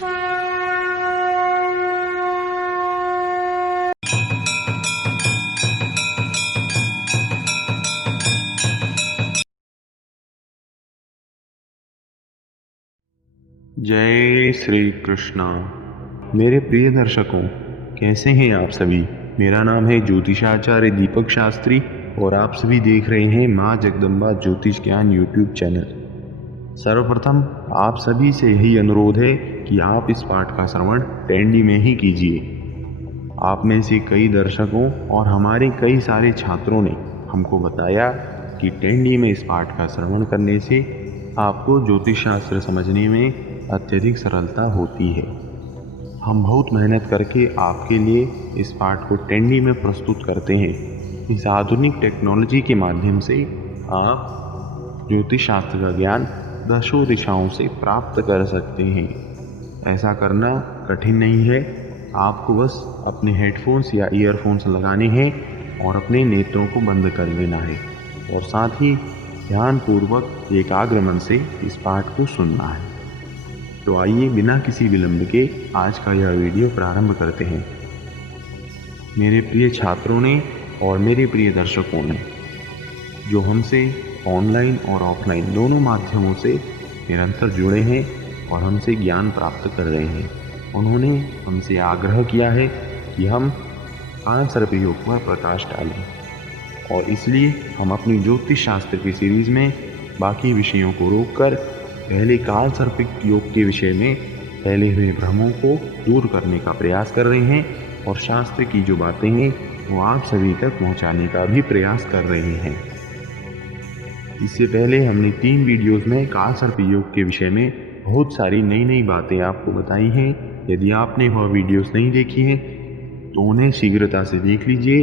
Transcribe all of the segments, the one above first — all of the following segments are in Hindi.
जय श्री कृष्णा। मेरे प्रिय दर्शकों, कैसे हैं आप सभी। मेरा नाम है ज्योतिषाचार्य दीपक शास्त्री और आप सभी देख रहे हैं माँ जगदम्बा ज्योतिष ज्ञान यूट्यूब चैनल। सर्वप्रथम आप सभी से यही अनुरोध है कि आप इस पाठ का श्रवण टेंडी में ही कीजिए। आप में से कई दर्शकों और हमारे कई सारे छात्रों ने हमको बताया कि टेंडी में इस पाठ का श्रवण करने से आपको ज्योतिष शास्त्र समझने में अत्यधिक सरलता होती है। हम बहुत मेहनत करके आपके लिए इस पाठ को टेंडी में प्रस्तुत करते हैं। इस आधुनिक टेक्नोलॉजी के माध्यम से आप ज्योतिष शास्त्र का ज्ञान दशों दिशाओं से प्राप्त कर सकते हैं। ऐसा करना कठिन नहीं है। आपको बस अपने हेडफोन्स या ईयरफोन्स लगाने हैं और अपने नेत्रों को बंद कर लेना है और साथ ही ध्यानपूर्वक एकाग्र मन से इस पाठ को सुनना है। तो आइए बिना किसी विलंब के आज का यह वीडियो प्रारंभ करते हैं। मेरे प्रिय छात्रों ने और मेरे प्रिय दर्शकों ने जो हमसे ऑनलाइन और ऑफलाइन दोनों माध्यमों से निरंतर जुड़े हैं और हमसे ज्ञान प्राप्त कर रहे हैं, उन्होंने हमसे आग्रह किया है कि हम काल सर्प योग पर प्रकाश डालें और इसलिए हम अपनी ज्योतिष शास्त्र की सीरीज में बाकी विषयों को रोककर पहले काल सर्प योग के विषय में फैले हुए भ्रमों को दूर करने का प्रयास कर रहे हैं और शास्त्र की जो बातें हैं वो आप सभी तक पहुंचाने का भी प्रयास कर रहे हैं। इससे पहले हमने 3 वीडियोस में काल सर्प योग के विषय में बहुत सारी नई नई बातें आपको बताई हैं। यदि आपने वह वीडियोस नहीं देखी हैं तो उन्हें शीघ्रता से देख लीजिए।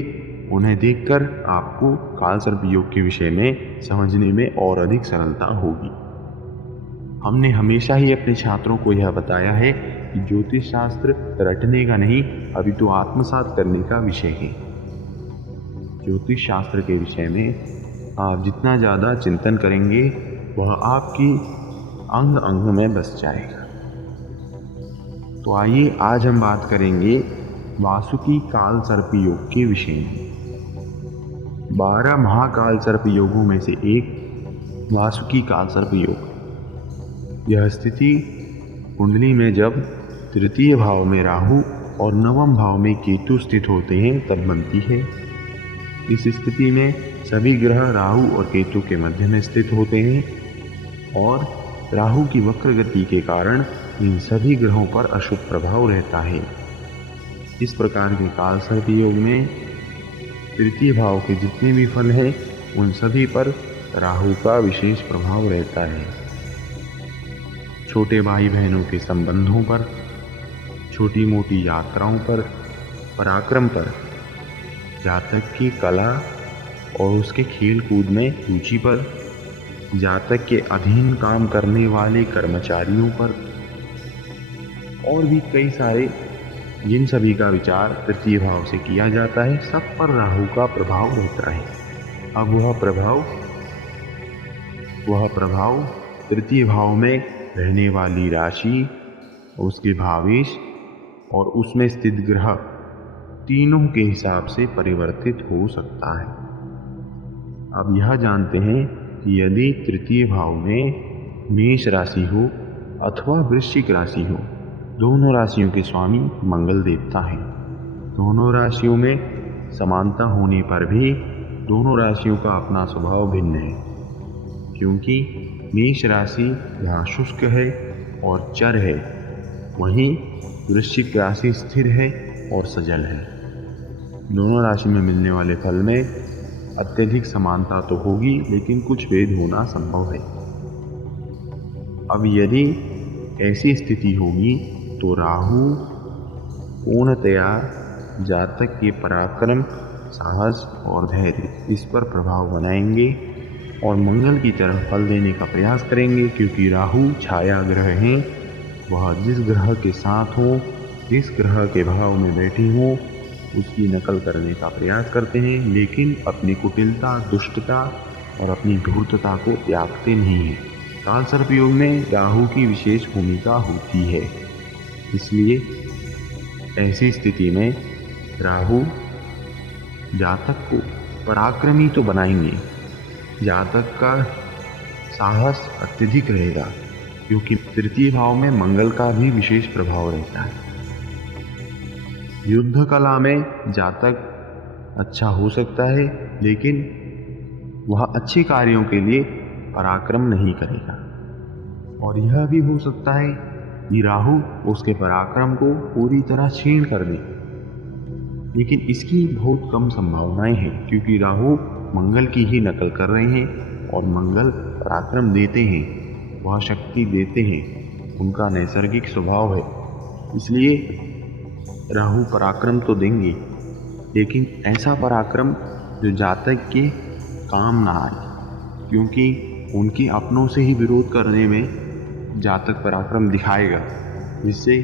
उन्हें देखकर आपको काल सर्प योग के विषय में समझने में और अधिक सरलता होगी। हमने हमेशा ही अपने छात्रों को यह बताया है कि ज्योतिष शास्त्र रटने का नहीं अपितु आत्मसात करने का विषय है। ज्योतिष शास्त्र के विषय में आप जितना ज़्यादा चिंतन करेंगे वह आपकी अंग अंग में बस जाएगा। तो आइए आज हम बात करेंगे वासुकी काल सर्प योग के विषय में। 12 महाकाल सर्प योगों में से एक वासुकी काल सर्प योग। यह स्थिति कुंडली में जब तृतीय भाव में राहु और नवम भाव में केतु स्थित होते हैं तब बनती है। इस स्थिति में सभी ग्रह राहु और केतु के मध्य में स्थित होते हैं और राहु की वक्र गति के कारण इन सभी ग्रहों पर अशुभ प्रभाव रहता है। इस प्रकार के काल सर्प योग में तृतीय भाव के जितने भी फल हैं उन सभी पर राहु का विशेष प्रभाव रहता है। छोटे भाई बहनों के संबंधों पर, छोटी मोटी यात्राओं पर, पराक्रम पर, जातक की कला और उसके खेल कूद में रुचि पर, जातक के अधीन काम करने वाले कर्मचारियों पर और भी कई सारे जिन सभी का विचार तृतीय भाव से किया जाता है सब पर राहु का प्रभाव रहता है। अब वह प्रभाव तृतीय भाव में रहने वाली राशि, उसके भावेश और उसमें स्थित ग्रह तीनों के हिसाब से परिवर्तित हो सकता है। अब यह जानते हैं कि यदि तृतीय भाव में मेष राशि हो अथवा वृश्चिक राशि हो, दोनों राशियों के स्वामी मंगल देवता हैं। दोनों राशियों में समानता होने पर भी दोनों राशियों का अपना स्वभाव भिन्न है, क्योंकि मेष राशि यहाँ शुष्क है और चर है, वहीं वृश्चिक राशि स्थिर है और सजल है। दोनों राशि में मिलने वाले फल में अत्यधिक समानता तो होगी लेकिन कुछ भेद होना संभव है। अब यदि ऐसी स्थिति होगी तो राहु पूर्णतया जातक के पराक्रम, साहस और धैर्य इस पर प्रभाव बनाएंगे और मंगल की तरफ फल देने का प्रयास करेंगे, क्योंकि राहु छाया ग्रह हैं। वह जिस ग्रह के साथ हो, जिस ग्रह के भाव में बैठी हो, उसकी नकल करने का प्रयास करते हैं, लेकिन अपनी कुटिलता, दुष्टता और अपनी धूर्तता को त्यागते नहीं हैं। काल सर्प योग में राहु की विशेष भूमिका होती है। इसलिए ऐसी स्थिति में राहु जातक को पराक्रमी तो बनाएंगे, जातक का साहस अत्यधिक रहेगा, क्योंकि तृतीय भाव में मंगल का भी विशेष प्रभाव रहता है। युद्ध कला में जातक अच्छा हो सकता है, लेकिन वह अच्छे कार्यों के लिए पराक्रम नहीं करेगा। और यह भी हो सकता है कि राहु उसके पराक्रम को पूरी तरह क्षीण कर दे, लेकिन इसकी बहुत कम संभावनाएं हैं, क्योंकि राहु मंगल की ही नकल कर रहे हैं और मंगल पराक्रम देते हैं, वह शक्ति देते हैं, उनका नैसर्गिक स्वभाव है। इसलिए राहु पराक्रम तो देंगे, लेकिन ऐसा पराक्रम जो जातक के काम ना आए, क्योंकि उनके अपनों से ही विरोध करने में जातक पराक्रम दिखाएगा, जिससे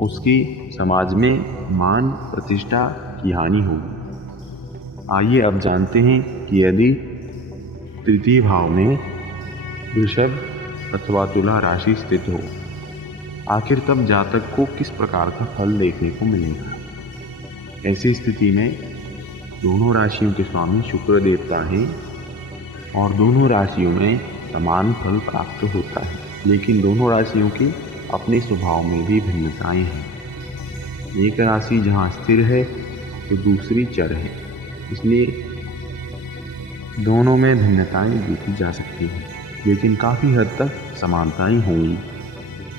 उसकी समाज में मान प्रतिष्ठा की हानि होगी। आइए अब जानते हैं कि यदि तृतीय भाव में वृषभ अथवा तुला राशि स्थित हो, आखिर तब जातक को किस प्रकार का फल देखने को मिलेगा। ऐसी स्थिति में दोनों राशियों के स्वामी शुक्र देवता हैं और दोनों राशियों में समान फल प्राप्त होता है, लेकिन दोनों राशियों के अपने स्वभाव में भी भिन्नताएं हैं। एक राशि जहाँ स्थिर है तो दूसरी चर है, इसलिए दोनों में भिन्नताएं देखी जा सकती हैं, लेकिन काफ़ी हद तक समानताएं होंगी।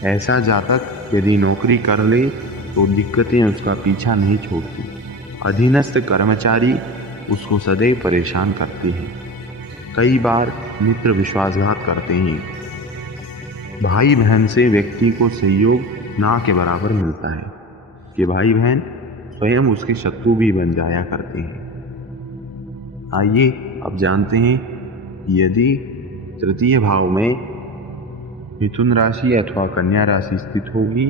ऐसा जातक यदि नौकरी कर ले तो दिक्कतें उसका पीछा नहीं छोड़ती। अधीनस्थ कर्मचारी उसको सदैव परेशान करते हैं। कई बार मित्र विश्वासघात करते हैं। भाई बहन से व्यक्ति को सहयोग ना के बराबर मिलता है कि भाई बहन स्वयं उसके शत्रु भी बन जाया करते हैं। आइए अब जानते हैं कि यदि तृतीय भाव में मिथुन राशि अथवा कन्या राशि स्थित होगी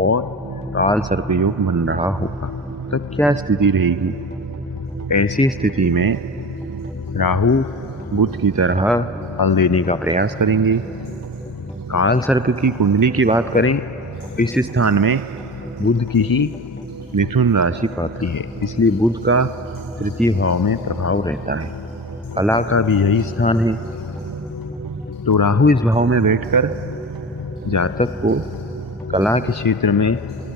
और काल सर्प योग बन रहा होगा, तब क्या स्थिति रहेगी। ऐसी स्थिति में राहु बुध की तरह फल देने का प्रयास करेंगे। काल सर्प की कुंडली की बात करें, इस स्थान में बुध की ही मिथुन राशि पाती है, इसलिए बुध का तृतीय भाव में प्रभाव रहता है। कला का भी यही स्थान है, तो राहु इस भाव में बैठकर जातक को कला के क्षेत्र में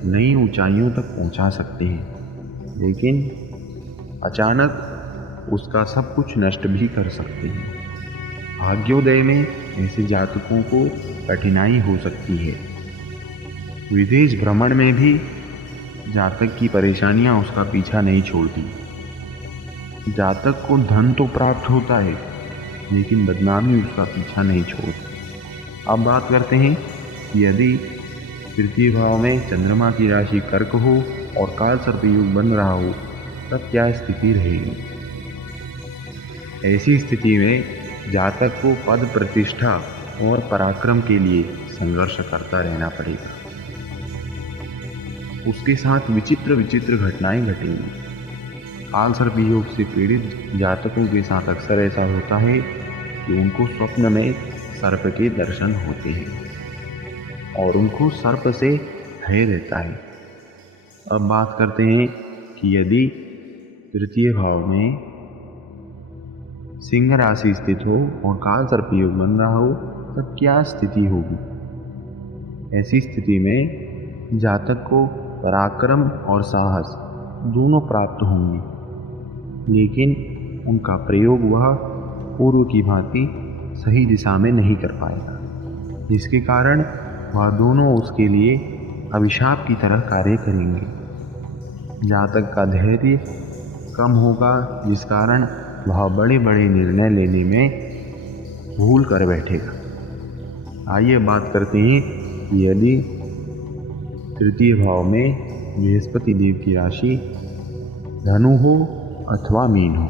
नई ऊंचाइयों तक पहुंचा सकते हैं, लेकिन अचानक उसका सब कुछ नष्ट भी कर सकते हैं। भाग्योदय में ऐसे जातकों को कठिनाई हो सकती है। विदेश भ्रमण में भी जातक की परेशानियां उसका पीछा नहीं छोड़ती। जातक को धन तो प्राप्त होता है, लेकिन बदनामी उसका पीछा नहीं छोड़ती। अब बात करते हैं कि यदि तृतीय भाव में चंद्रमा की राशि कर्क हो और काल सर्प योग बन रहा हो, तब क्या स्थिति रहेगी। ऐसी स्थिति में जातक को पद प्रतिष्ठा और पराक्रम के लिए संघर्ष करता रहना पड़ेगा। उसके साथ विचित्र विचित्र घटनाएं घटेंगी। काल सर्प योग से पीड़ित जातकों के साथ अक्सर ऐसा होता है कि उनको स्वप्न में सर्प के दर्शन होते हैं और उनको सर्प से भय रहता है। अब बात करते हैं कि यदि तृतीय भाव में सिंह राशि स्थित हो और काल सर्प योग बन रहा हो, तब क्या स्थिति होगी। ऐसी स्थिति में जातक को पराक्रम और साहस दोनों प्राप्त होंगे, लेकिन उनका प्रयोग वह पूर्व की भांति सही दिशा में नहीं कर पाएगा, जिसके कारण वह दोनों उसके लिए अभिशाप की तरह कार्य करेंगे। जातक का धैर्य कम होगा, जिस कारण वह बड़े बड़े निर्णय लेने में भूल कर बैठेगा। आइए बात करते हैं कि यदि तृतीय भाव में बृहस्पति देव की राशि धनु हो अथवा मीन हो,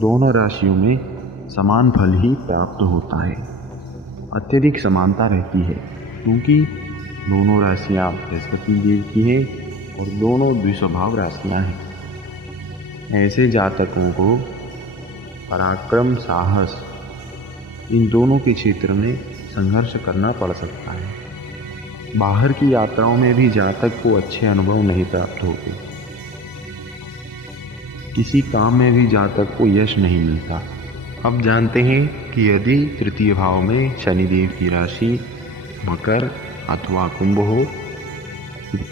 दोनों राशियों में समान फल ही प्राप्त होता है। अत्यधिक समानता रहती है, क्योंकि दोनों राशियां बृहस्पति देव की है और दोनों द्विस्वभाव राशियां हैं। ऐसे जातकों को पराक्रम साहस इन दोनों के क्षेत्र में संघर्ष करना पड़ सकता है। बाहर की यात्राओं में भी जातक को अच्छे अनुभव नहीं प्राप्त होते। किसी काम में भी जातक को यश नहीं मिलता। अब जानते हैं कि यदि तृतीय भाव में शनिदेव की राशि मकर अथवा कुंभ हो,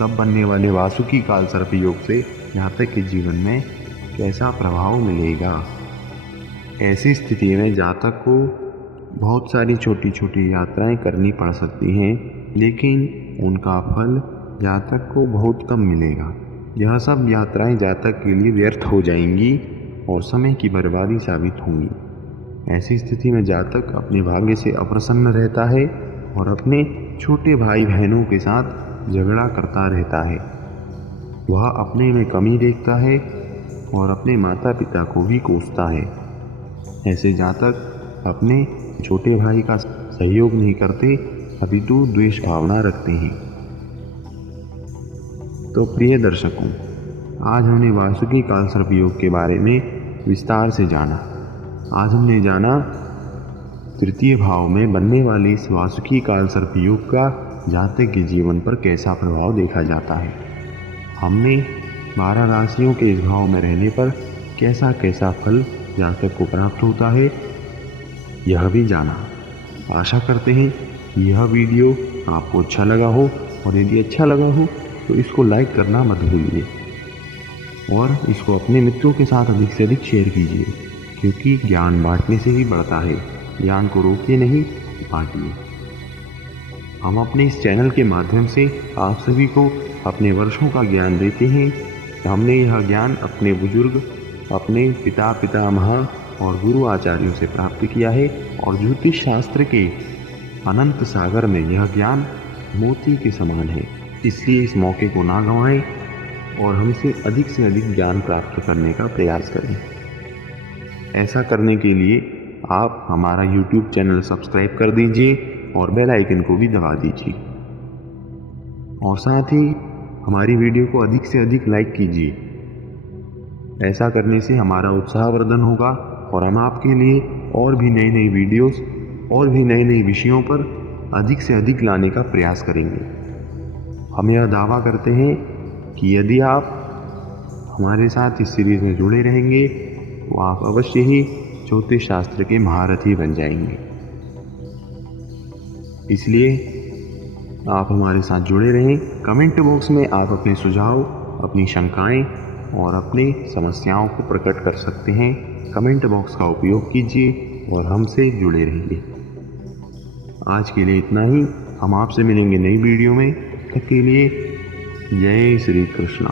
तब बनने वाले वासुकी काल सर्प योग से जातक के जीवन में कैसा प्रभाव मिलेगा। ऐसी स्थिति में जातक को बहुत सारी छोटी छोटी यात्राएं करनी पड़ सकती हैं, लेकिन उनका फल जातक को बहुत कम मिलेगा। यह सब यात्राएं जातक के लिए व्यर्थ हो जाएंगी और समय की बर्बादी साबित होंगी। ऐसी स्थिति में जातक अपने भाग्य से अप्रसन्न रहता है और अपने छोटे भाई बहनों के साथ झगड़ा करता रहता है। वह अपने में कमी देखता है और अपने माता पिता को भी कोसता है। ऐसे जातक अपने छोटे भाई का सहयोग नहीं करते, अपितु द्वेष भावना रखते हैं। तो प्रिय दर्शकों, आज हमने वासुकी काल सर्प योग के बारे में विस्तार से जाना। आज हमने जाना तृतीय भाव में बनने वाले इस वासुकी काल सर्प योग का जातक के जीवन पर कैसा प्रभाव देखा जाता है। हमने 12 राशियों के इस भाव में रहने पर कैसा कैसा फल जातक को प्राप्त होता है, यह भी जाना। आशा करते हैं कि यह वीडियो आपको अच्छा लगा हो, और यदि अच्छा लगा हो तो इसको लाइक करना मत भूलिए और इसको अपने मित्रों के साथ अधिक से अधिक शेयर कीजिए, क्योंकि ज्ञान बांटने से ही बढ़ता है। ज्ञान को रोकिए नहीं, बांटिए। हम अपने इस चैनल के माध्यम से आप सभी को अपने वर्षों का ज्ञान देते हैं। हमने यह ज्ञान अपने बुजुर्ग, अपने पिता पितामह और गुरु आचार्यों से प्राप्त किया है, और ज्योतिष शास्त्र के अनंत सागर में यह ज्ञान मोती के समान है। इसलिए इस मौके को ना गंवाएं और हमसे अधिक से अधिक ज्ञान प्राप्त करने का प्रयास करें। ऐसा करने के लिए आप हमारा YouTube चैनल सब्सक्राइब कर दीजिए और बेल आइकन को भी दबा दीजिए, और साथ ही हमारी वीडियो को अधिक से अधिक लाइक कीजिए। ऐसा करने से हमारा उत्साहवर्धन होगा और हम आपके लिए और भी नई नई वीडियोस और भी नए नए विषयों पर अधिक से अधिक लाने का प्रयास करेंगे। हम यह दावा करते हैं कि यदि आप हमारे साथ इस सीरीज में जुड़े रहेंगे तो आप अवश्य ही ज्योतिष शास्त्र के महारथी बन जाएंगे। इसलिए आप हमारे साथ जुड़े रहें। कमेंट बॉक्स में आप अपने सुझाव, अपनी शंकाएं और अपनी समस्याओं को प्रकट कर सकते हैं। कमेंट बॉक्स का उपयोग कीजिए और हमसे जुड़े रहिए। आज के लिए इतना ही। हम आपसे मिलेंगे नई वीडियो में। तब तक के लिए जय श्री कृष्णा।